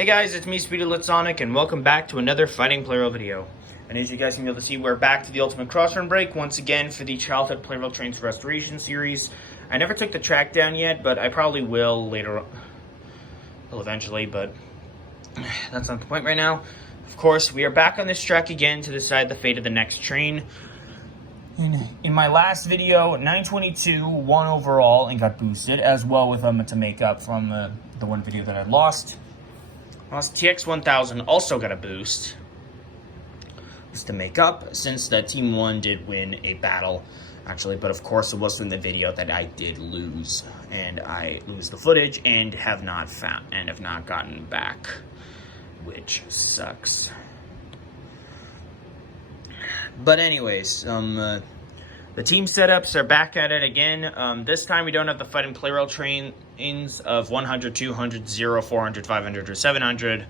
Hey guys, it's me, Speedy Sonic, and welcome back to another Fighting Plarail video. And as you guys can be able to see, we're back to the Ultimate Crossrun break once again for the Childhood Plarail Trains Restoration series. I never took the track down yet, but I probably will later on. Well, eventually, but that's not the point right now. Of course, we are back on this track again to decide the fate of the next train. In my last video, 922 won overall and got boosted, as well with to make up from the one video that I lost. TX 1000 also got a boost. Just to make up, since that Team 1 did win a battle, actually, but of course it was in the video that I did lose, and I lose the footage and have not gotten back, which sucks. But anyways, the team setups are back at it again. This time we don't have the Fighting Plarail trains of 100, 200, 0, 400, 500, or 700.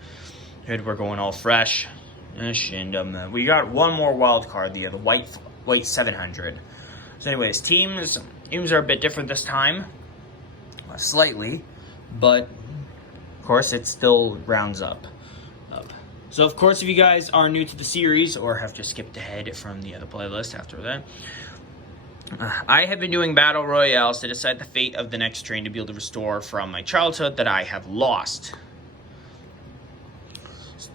We're going all fresh. And we got one more wild card, the white 700. So anyways, teams are a bit different this time. Slightly. But, of course, it still rounds up. So, of course, if you guys are new to the series or have just skipped ahead from the other playlist after that, I have been doing battle royales to decide the fate of the next train to be able to restore from my childhood that I have lost.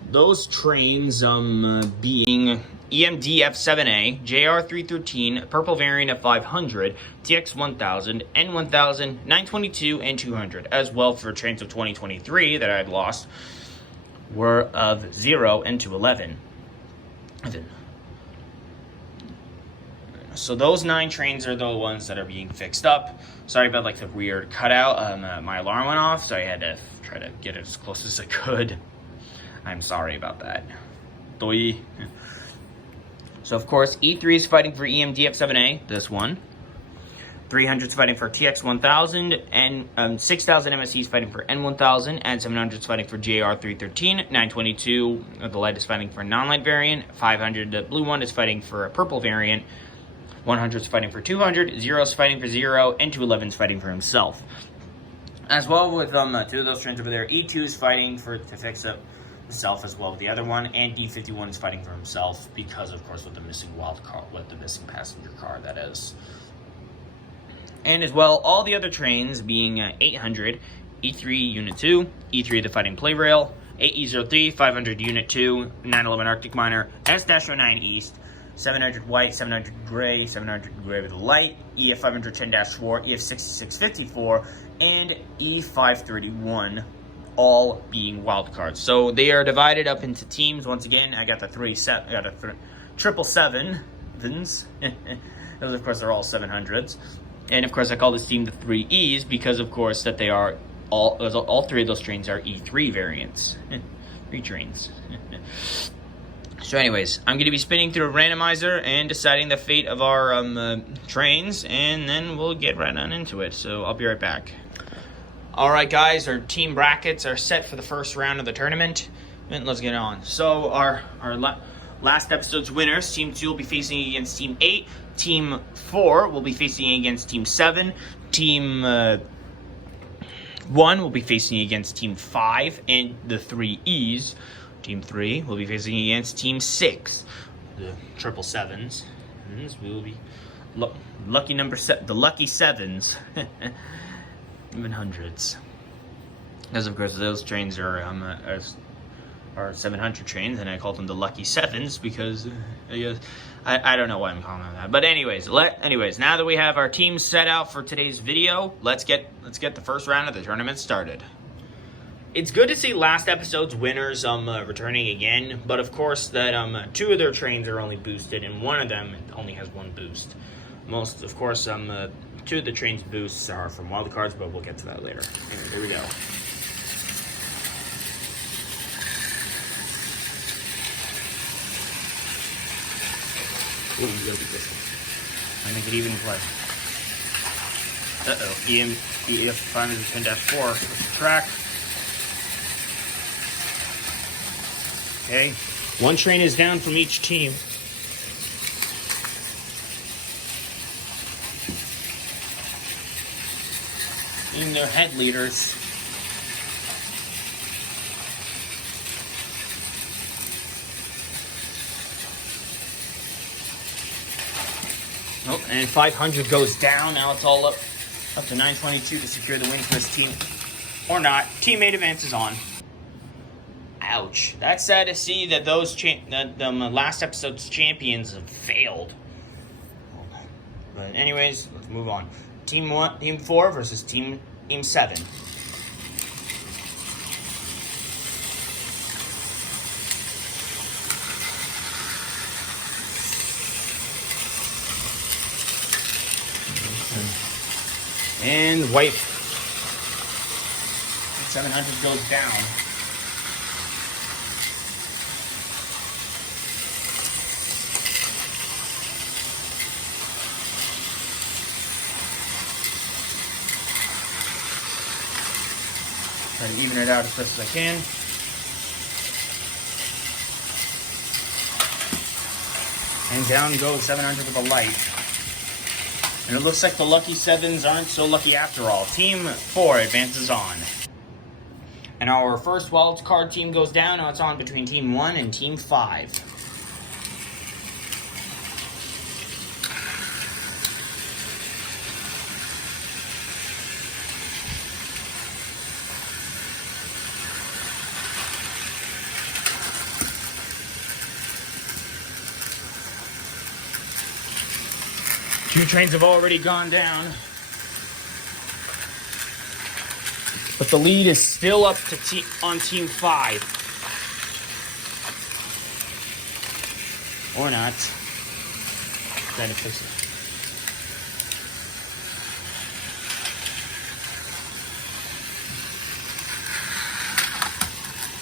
Those trains being EMD F7A, JR 313, Purple Variant of 500, TX 1000, N 1000, 922, and 200, as well for trains of 2023 that I had lost, were of 0 and 211. So those 9 trains are the ones that are being fixed up. Sorry about like the weird cutout. My alarm went off, so I had to try to get it as close as I could. I'm sorry about that. Doi. So of course, E3 is fighting for EMD F7A, this one. 300 is fighting for TX 1000, and 6000 MSC is fighting for N 1000, and 700 is fighting for JR 313, 922, the light is fighting for a non-light variant, 500, the blue one is fighting for a purple variant, 100 is fighting for 200, 0 is fighting for 0, and 211 is fighting for himself. As well with 2 of those trains over there, E2 is fighting to fix up himself as well with the other one, and D51 is fighting for himself because, of course, with the missing wild car, with the missing passenger car, that is. And as well, all the other trains being 800, E3 Unit 2, E3 the Fighting Plarail, 8E03, 500 Unit 2, 911 Arctic Miner, S-09 East, 700 White, 700 Gray, 700 Gray with a light, EF 510-4, EF 6654, and E531, all being wild cards. So they are divided up into teams. Once again, I got the triple sevens. Those, of course, are all 700s. And of course, I call this team the 3Es because, of course, that they are all 3 of those trains are E3 variants. 3 trains. So, anyways, I'm going to be spinning through a randomizer and deciding the fate of our trains, and then we'll get right on into it. So I'll be right back. All right, guys, our team brackets are set for the first round of the tournament, and let's get on. So our last episode's winners, Team 2 will be facing against Team 8. Team 4 will be facing against Team 7. Team 1 will be facing against Team 5 and the 3Es. Team 3 will be facing against Team 6, the triple sevens. And we will be lucky number the lucky sevens, even hundreds. Because of course those trains are 700 trains, and I call them the lucky sevens because I don't know why I'm calling them that. But anyways, now that we have our teams set out for today's video, let's get the first round of the tournament started. It's good to see last episode's winners returning again, but of course that 2 of their trains are only boosted, and one of them only has 1 boost. Most, of course, 2 of the trains' boosts are from wildcards, but we'll get to that later. Anyway, here we go. Ooh, you gotta be careful. I make it even play. Uh-oh. EF 510-4 track. Okay. 1 train is down from each team. In their head leaders. Oh, and 500 goes down. Now it's all up to 922 to secure the win for his team. Or not. Teammate advances on. Ouch. That's sad to see that those the last episode's champions have failed. But anyways, let's move on. Team 4 versus Team 7. And white 700 goes down. Try to even it out as best as I can. And down goes 700 with a light. And it looks like the lucky 7s aren't so lucky after all. Team 4 advances on. And our first wild card team goes down. Now it's on between Team 1 and Team 5. Two trains have already gone down. But the lead is still up to on Team 5. Or not. Try to fix it.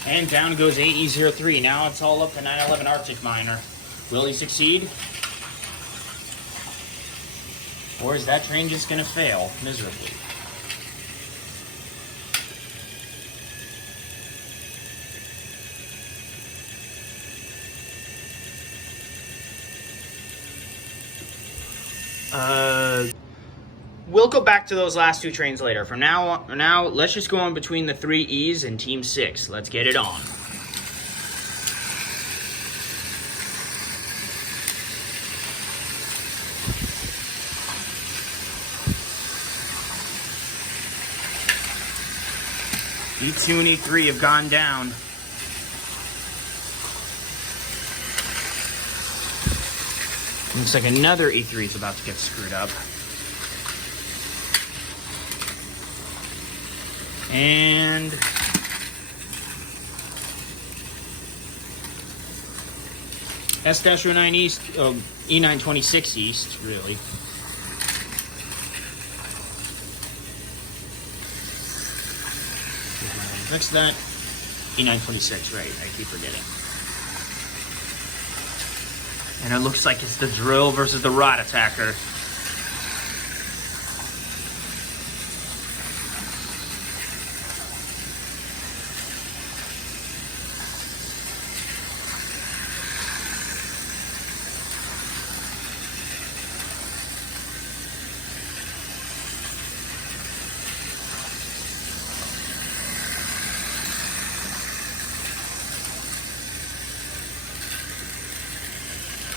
And down goes AE03. Now it's all up to 911 Arctic Miner. Will he succeed? Or is that train just going to fail miserably? We'll go back to those last two trains later. For now, let's just go on between the 3 E's and Team 6. Let's get it on. E2 and E3 have gone down. Looks like another E3 is about to get screwed up. And S-09 East, E926 East, really. Fix that. E926, right. I keep forgetting. And it looks like it's the drill versus the rod attacker.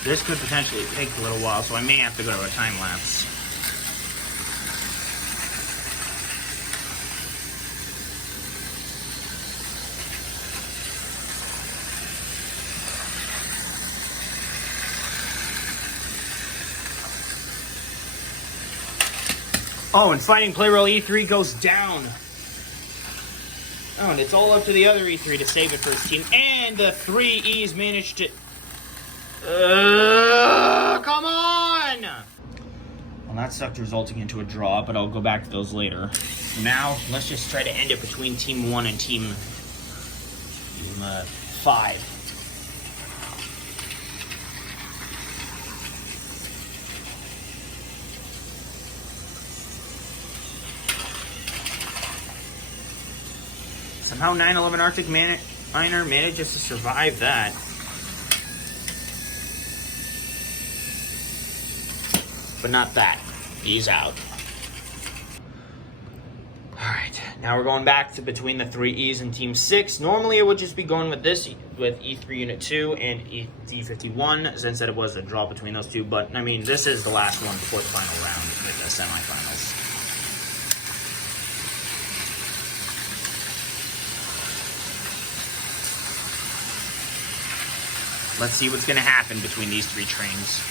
This could potentially take a little while, so I may have to go to a time lapse. Oh, and Fighting Plarail E3 goes down. Oh, and it's all up to the other E3 to save it for his team. And the 3 E's managed to... come on! Well, that sucked, resulting into a draw, but I'll go back to those later. Now, let's just try to end it between Team 1 and Team 5. Somehow 911 Arctic Miner manages to survive that. But not that. He's out. Alright. Now we're going back to between the 3Es and Team 6. Normally, it would just be going with this, with E3 Unit 2 and D51, since that it was a draw between those two. But, I mean, this is the last one before the final round with the semifinals. Let's see what's going to happen between these 3 trains.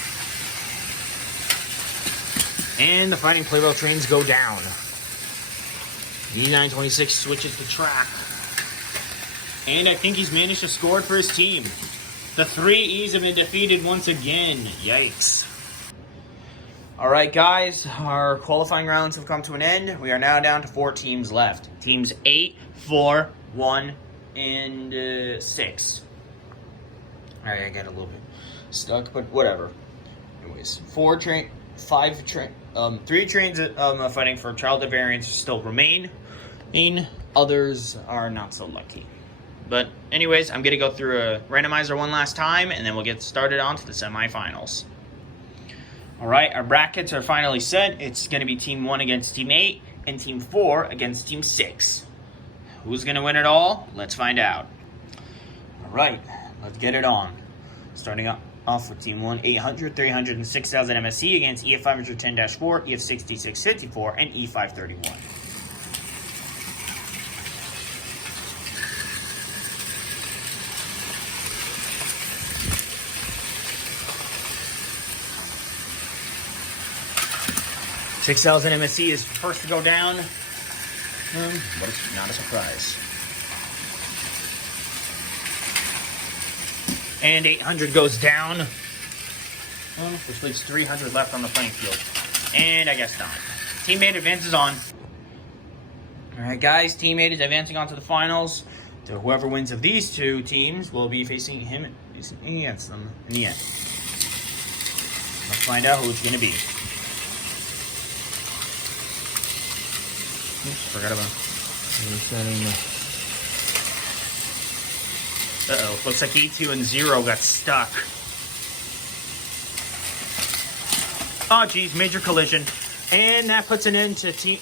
And the Fighting Plarail trains go down. E926 switches the track. And I think he's managed to score for his team. The 3Es have been defeated once again. Yikes. Alright guys, our qualifying rounds have come to an end. We are now down to 4 teams left. Teams 8, 4, 1, and 6. Alright, I got a little bit stuck, but whatever. Anyways, 3 trains fighting for childhood variants still remain. Others are not so lucky. But anyways, I'm going to go through a randomizer one last time, and then we'll get started on to the semifinals. Alright, our brackets are finally set. It's going to be Team 1 against Team 8, and Team 4 against Team 6. Who's going to win it all? Let's find out. Alright, let's get it on. Starting off with Team 1, 800, 300, and 6,000 MSC against EF510-4, EF6654, and E531. $6,000 MSC is first to go down. But it's not a surprise. And 800 goes down, which leaves 300 left on the playing field. And I guess not. Teammate advances on. Alright guys, teammate is advancing on to the finals. So whoever wins of these 2 teams will be facing him against them in the end. Let's find out who it's going to be. Oops, forgot about setting. Uh-oh, looks like E2 and 0 got stuck. Oh, geez, major collision. And that puts an end to Team...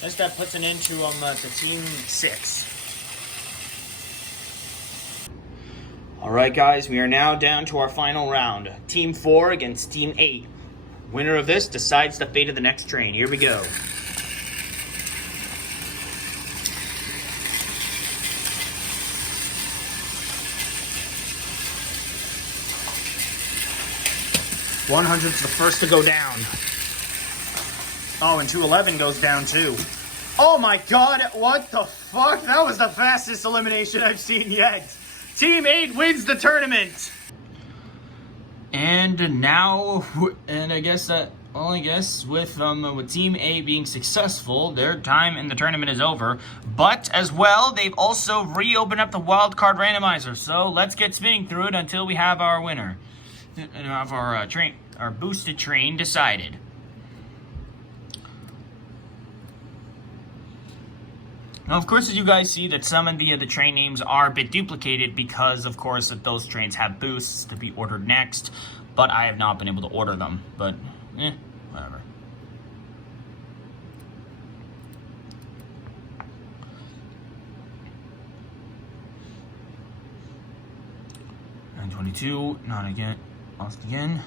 That puts an end to Team 6. Alright, guys, we are now down to our final round. Team 4 against Team 8. Winner of this decides the fate of the next train. Here we go. $100's the first to go down. Oh, and 211 goes down too. Oh my god, what the fuck? That was the fastest elimination I've seen yet. Team 8 wins the tournament. And now, I guess with Team 8 being successful, their time in the tournament is over. But as well, they've also reopened up the wildcard randomizer. So let's get spinning through it until we have our winner. And have our boosted train decided. Now, of course, as you guys see, that some of the train names are a bit duplicated because, of course, that those trains have boosts to be ordered next. But I have not been able to order them. But, whatever. $922, not again. Lost again.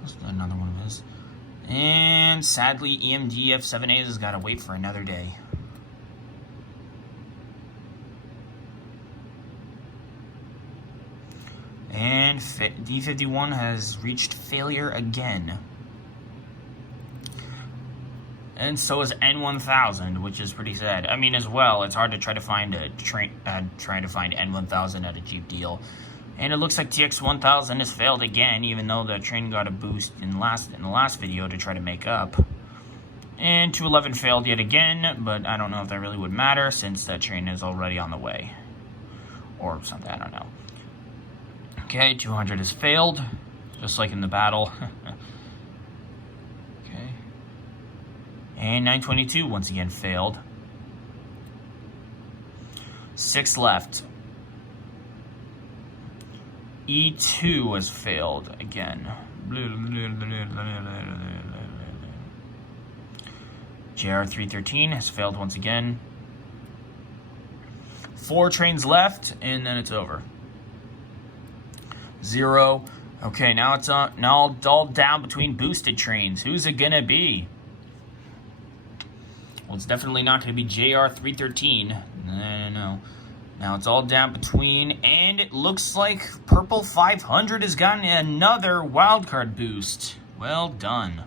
Lost another one of his. And sadly, EMDF 7A has got to wait for another day. And D51 has reached failure again. And so is N1000, which is pretty sad. I mean, as well, it's hard to try to find a train, trying to find N1000 at a cheap deal. And it looks like TX1000 has failed again, even though the train got a boost in the last video to try to make up. And 211 failed yet again, but I don't know if that really would matter since that train is already on the way. Or something, I don't know. Okay, 200 has failed, just like in the battle. Okay. And 922 once again failed. 6 left. E2 has failed again. JR313 has failed once again. 4 trains left, and then it's over. 0. Okay, now it's all down between boosted trains. Who's it gonna be? Well, it's definitely not gonna be JR313. No. Now it's all down between, and it looks like Purple 500 has gotten another wildcard boost. Well done.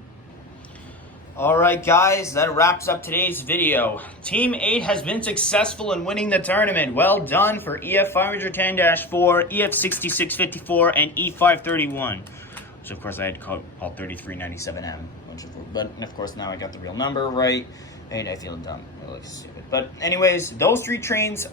Alright guys, that wraps up today's video. Team 8 has been successful in winning the tournament. Well done for EF510-4, EF6654, and E531. Which of course I had called 3397M. But of course now I got the real number right. And I feel dumb. I look stupid. But anyways, those 3 trains'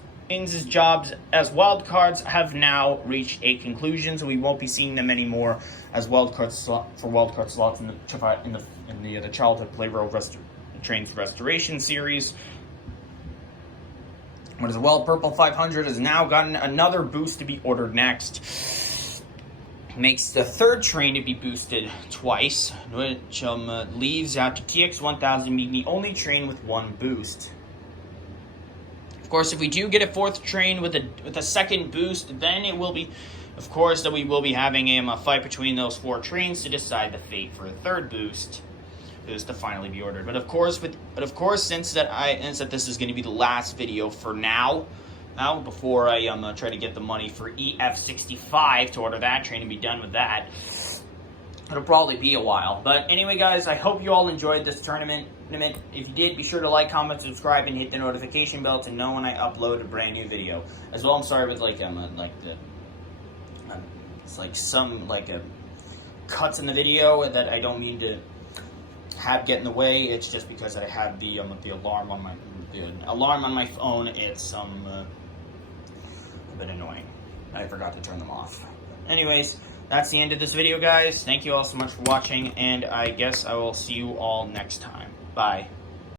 jobs as wildcards have now reached a conclusion, so we won't be seeing them anymore as wildcard slots in the Childhood Plarail Trains Restoration Series. What is well, Purple 500 has now gotten another boost to be ordered next. Makes the 3rd train to be boosted twice, which leaves out to TX1000 being the only train with 1 boost. Of course, if we do get a 4th train with a 2nd boost, then it will be, of course, that we will be having a fight between those 4 trains to decide the fate for the 3rd boost, is to finally be ordered. But of course, since that this is going to be the last video for now, before I try to get the money for EF65 to order that train and be done with that. It'll probably be a while. But anyway, guys, I hope you all enjoyed this tournament. If you did, be sure to like, comment, subscribe, and hit the notification bell to know when I upload a brand new video. As well, I'm sorry with some cuts in the video that I don't mean to get in the way. It's just because I have the alarm on my phone. It's a bit annoying. I forgot to turn them off. Anyways, that's the end of this video, guys. Thank you all so much for watching, and I guess I will see you all next time. Bye.